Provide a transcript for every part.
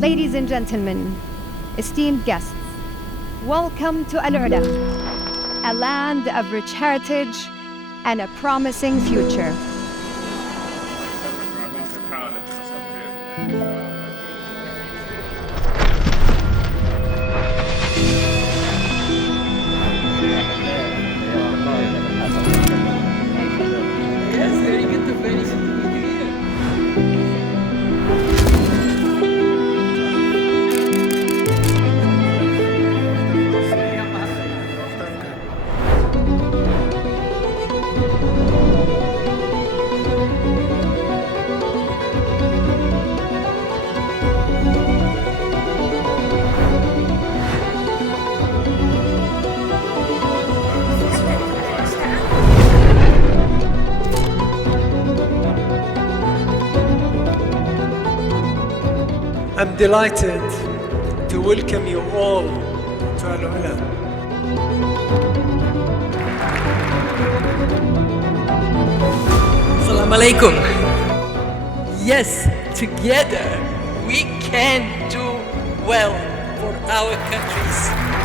Ladies and gentlemen, esteemed guests, welcome to العلا, a land of rich heritage and a promising future. I'm delighted to welcome you all to الأولى. Assalamu alaikum. Yes, together we can do well for our countries,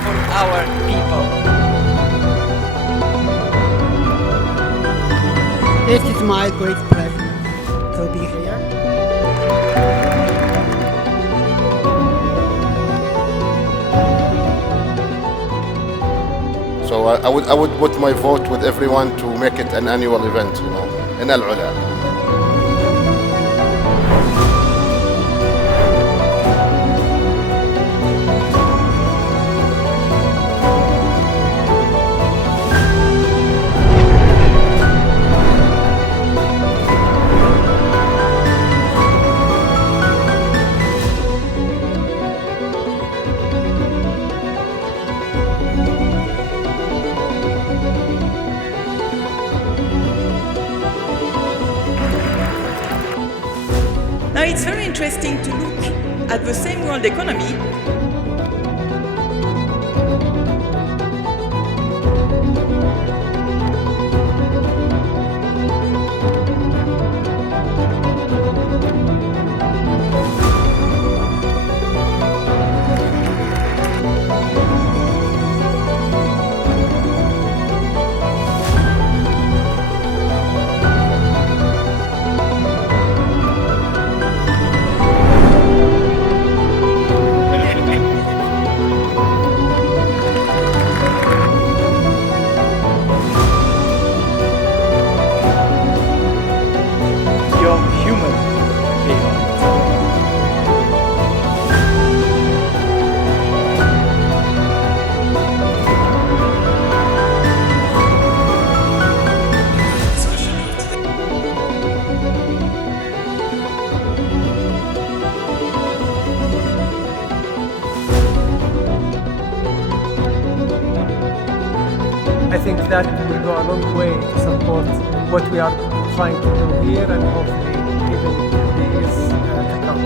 for our people. It is my great pleasure to be here. So I would put my vote with everyone to make it an annual event, in العلا. Now it's very interesting to look at the same world economy I think that will go a long way to support what we are trying to do here and hopefully even in the years to come.